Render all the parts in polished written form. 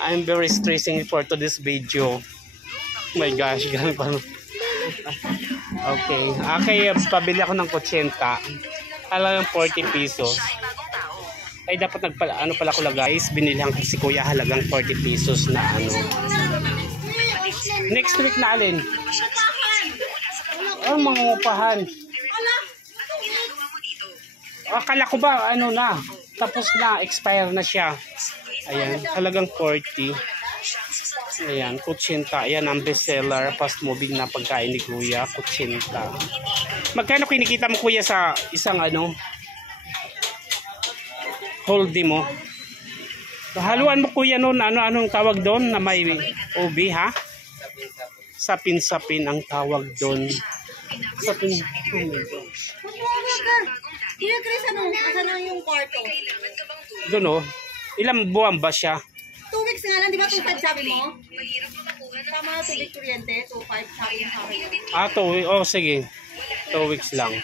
I'm very stressing for to this video. Oh my gosh, ganun pa. Okay. Okay, pabili ako ng 80. Halagang 40 pesos. Ay, dapat ano pala ko guys, binilihan ko si Kuya halagang 40 pesos na ano. Next week na alin? Oh, mga upahan. Akala ko ba ano na, tapos na, expire na siya. Ayan, halagang 40. Ayan, 80. Ayan ang bestseller, fast moving na pagkain ni Kuya, 80. Magkano kinikita mo Kuya sa isang ano, holdie mo? Haluan mo Kuya noon, anong tawag doon na may ubi ha? Sapin-sapin ang tawag doon. Sapin. Kuya Chris, ano yung kwarto? Doon oh. Ilang buwan ba siya? 2 weeks nga lang, di ba 2.5 sabi mo? Tama na tubig kuryente, 2.5 sabi mo sa akin. 2 weeks. Oh, sige. 2 weeks lang.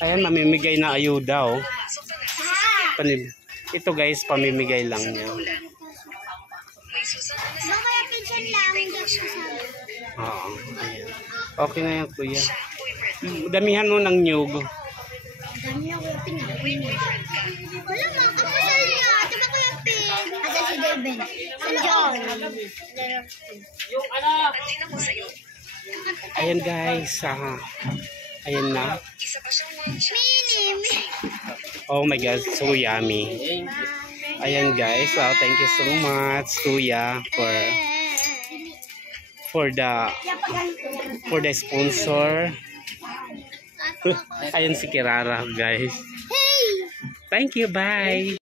Ayan, mamimigay na ayuda oh. Ito guys, pamimigay lang niya. Oo. Okay na yan Kuya. Damihan mo ng nyug. Dami ako yung pinawin. Wala mo, kapasal niya. Diba ko yung pin? Asa si Devin. San John. Ayan guys. Ayan na. Oh my God, so yummy. Ayan guys. Thank you so much Kuya for the sponsor. Ayan si Kirara guys. Thank you, bye.